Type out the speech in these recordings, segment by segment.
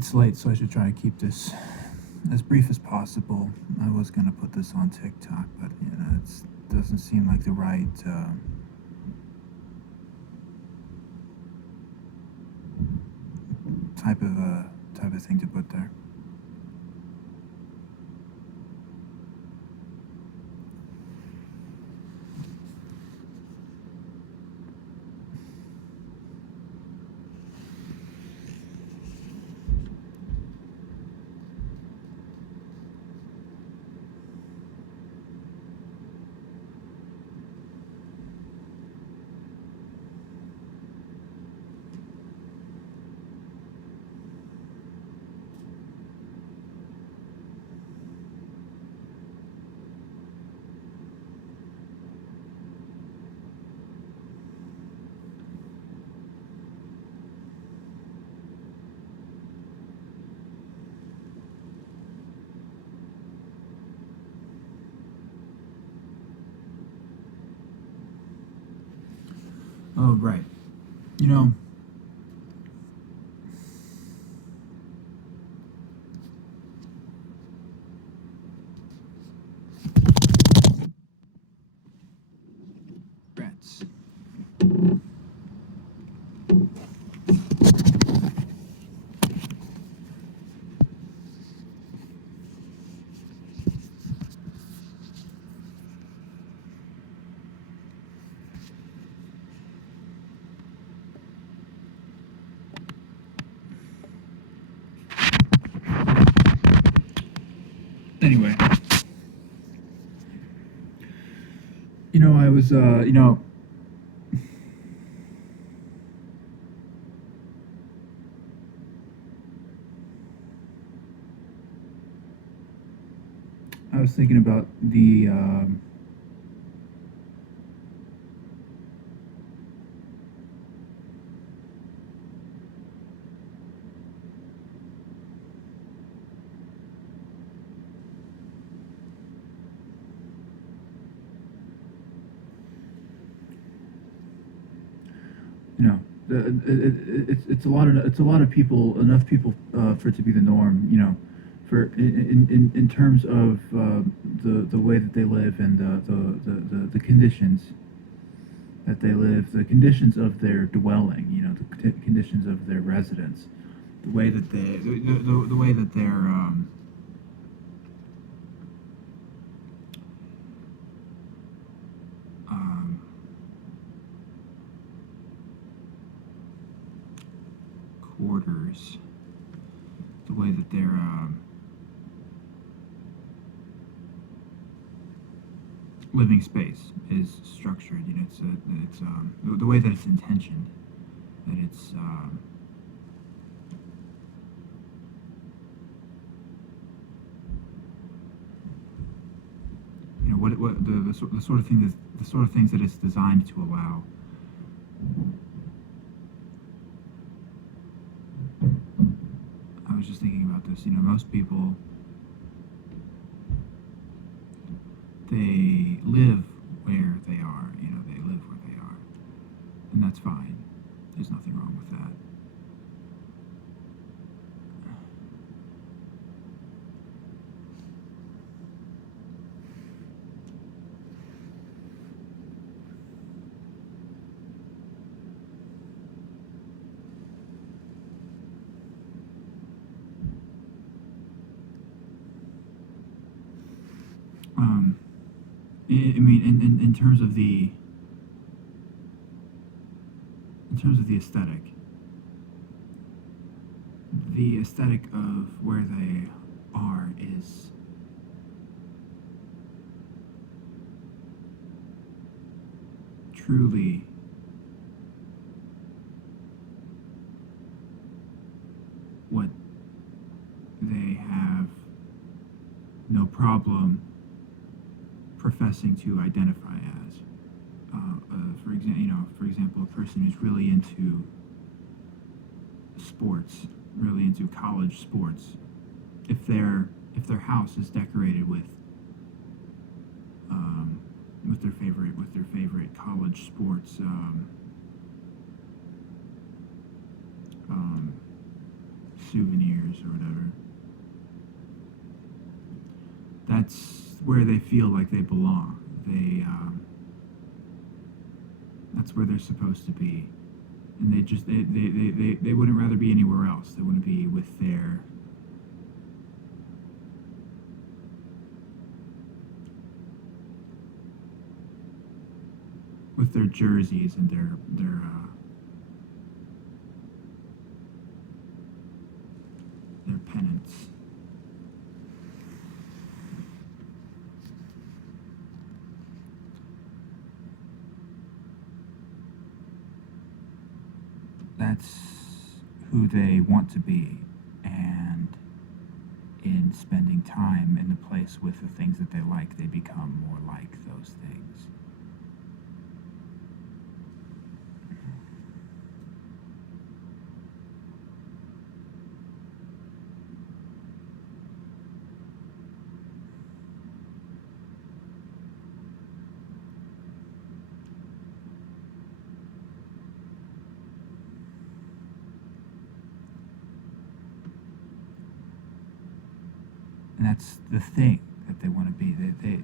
It's late, so I should try to keep this as brief as possible. I was gonna put this on TikTok, but it doesn't seem like the right type of thing to put there. Oh, right. You know, rats. Anyway, I was, I was thinking about the, you know, it's a lot of people, enough people for it to be the norm. For in terms of the way that they live and the conditions that they live, the conditions of their dwelling, the conditions of their residence, the way that the way that their um, quarters, the way that their living space is structured. It's the way that it's intentioned, that it's what the sort of thing that the sort of things that it's designed to allow. I was just thinking about this. Most people, they live where they are. They live where they are, and that's fine. There's nothing wrong with that. Um, I mean, in terms of the aesthetic of where they are is truly what they have no problem professing to identify as. For example, a person who's really into sports, really into college sports, if their house is decorated with their favorite college sports um, souvenirs or whatever. That's where they feel like they belong. That's where they're supposed to be, and they wouldn't rather be anywhere else. They want to be with their jerseys and their pennants. That's who they want to be, and in spending time in the place with the things that they like, they become more like those things. And that's the thing that they want to be.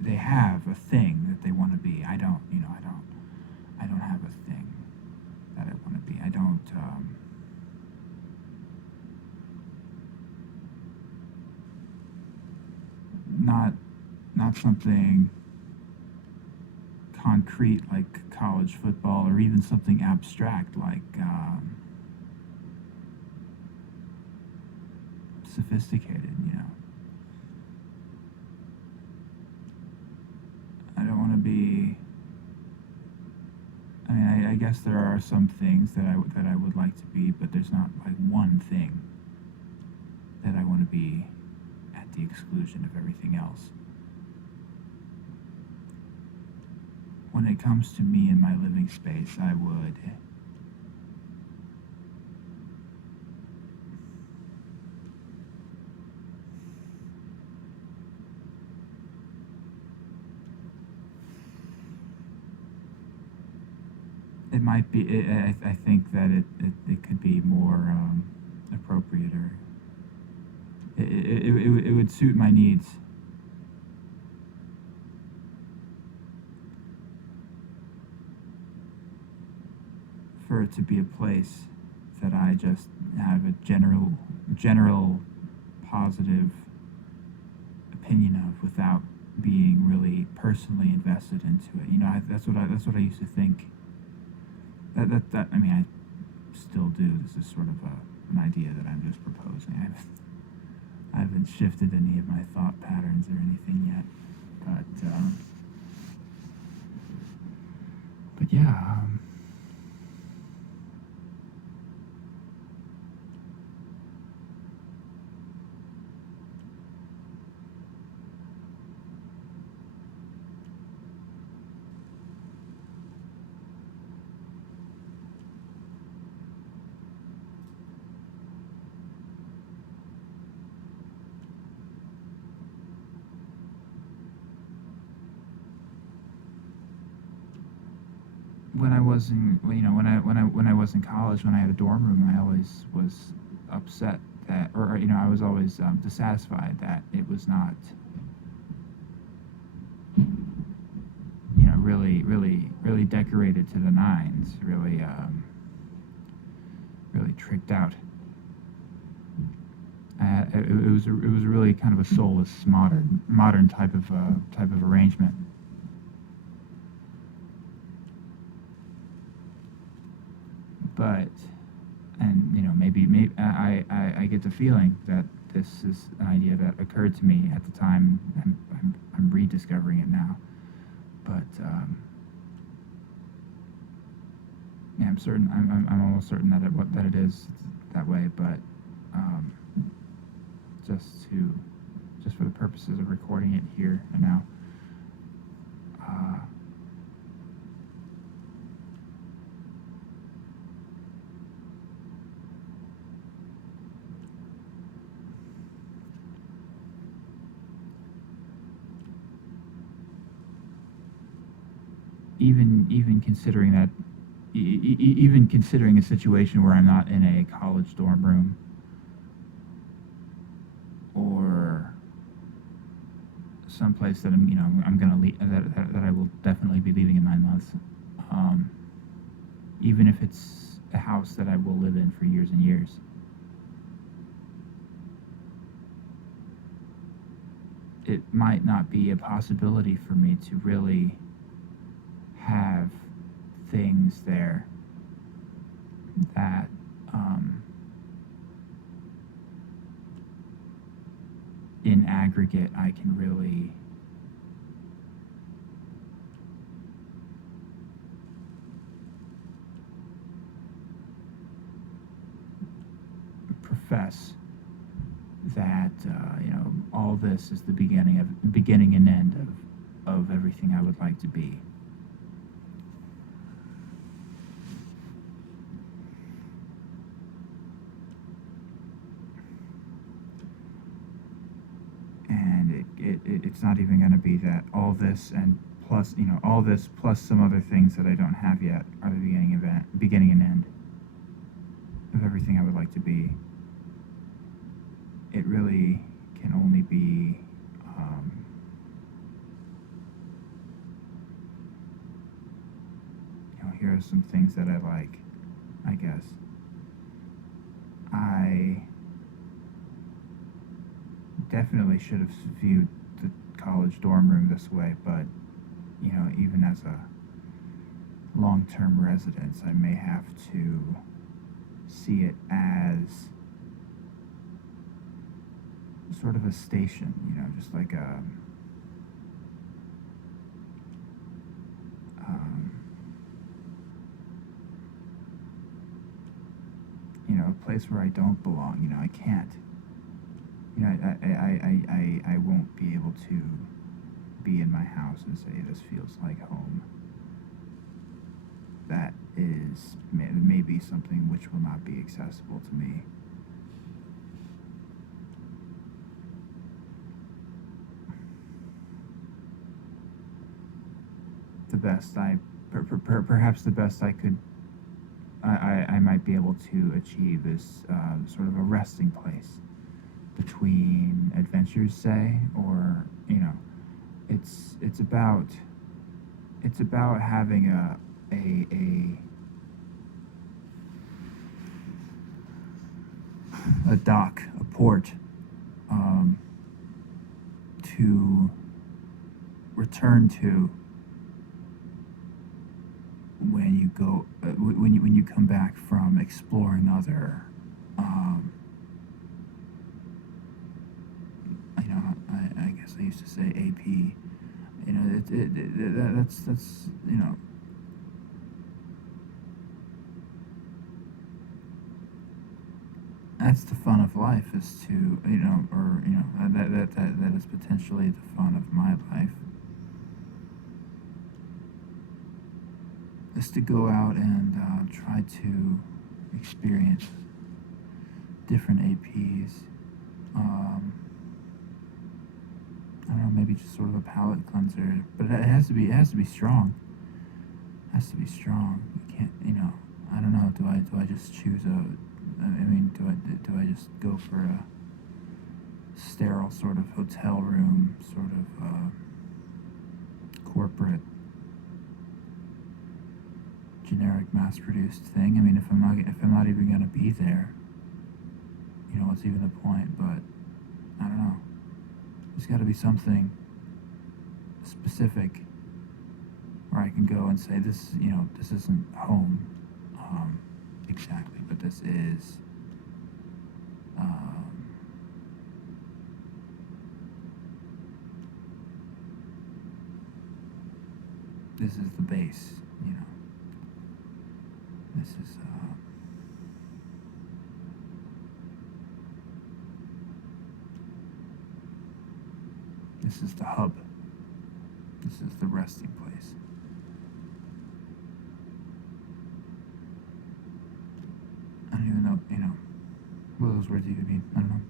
They have a thing that they want to be. I don't, I don't have a thing that I want to be. I don't, not, not something concrete like college football, or even something abstract like, sophisticated, I don't want to be. I mean, I guess there are some things that I would like to be, but there's not like one thing that I want to be at the exclusion of everything else. When it comes to me and my living space, I would. It might be. I think that it could be more appropriate, or it would suit my needs. For it to be a place that I just have a general positive opinion of, without being really personally invested into it. That's what I used to think. That I mean, I still do. This is sort of an idea that I'm just proposing. I haven't shifted any of my thought patterns or anything yet, but yeah. When I was in, when I was in college, when I had a dorm room, I always was upset that, or I was always dissatisfied that it was not, really decorated to the nines, really tricked out. It was really kind of a soulless modern type of arrangement. But, and maybe I get the feeling that this is an idea that occurred to me at the time. I'm rediscovering it now, but yeah, I'm certain. I'm almost certain that it is that way. But just for the purposes of recording it here and now. Even considering that, even considering a situation where I'm not in a college dorm room, someplace that I'm gonna leave, that I will definitely be leaving in 9 months. Um, Even if it's a house that I will live in for years and years. It might not be a possibility for me to really have things there that in aggregate I can really profess that all this is the beginning and end of everything I would like to be. And it's not even going to be that all this and plus all this plus some other things that I don't have yet are the beginning and end of everything I would like to be. It really can only be here are some things that I like, I guess. I definitely should have viewed the college dorm room this way, but even as a long-term resident, I may have to see it as sort of a station, just like a a place where I don't belong. I can't. I won't be able to be in my house and say this feels like home. That is maybe something which will not be accessible to me. The best perhaps the best I might be able to achieve is sort of a resting place between adventures, say, or it's about having a dock, a port, to return to when you go when you come back from exploring other I guess I used to say AP. That's that's the fun of life, is to or that is potentially the fun of my life, is to go out and try to experience different APs. I don't know, maybe just sort of a palate cleanser, but it has to be strong. It has to be strong. You can't, I don't know. Do I just choose do I just go for a sterile sort of hotel room, sort of corporate, generic, mass-produced thing? I mean, if I'm not even gonna be there, what's even the point? But I don't know. There's got to be something specific where I can go and say this. This isn't home, exactly, but this is. This is the base. This is. This is the hub. This is the resting place. I don't even know, what those words even mean. I don't know.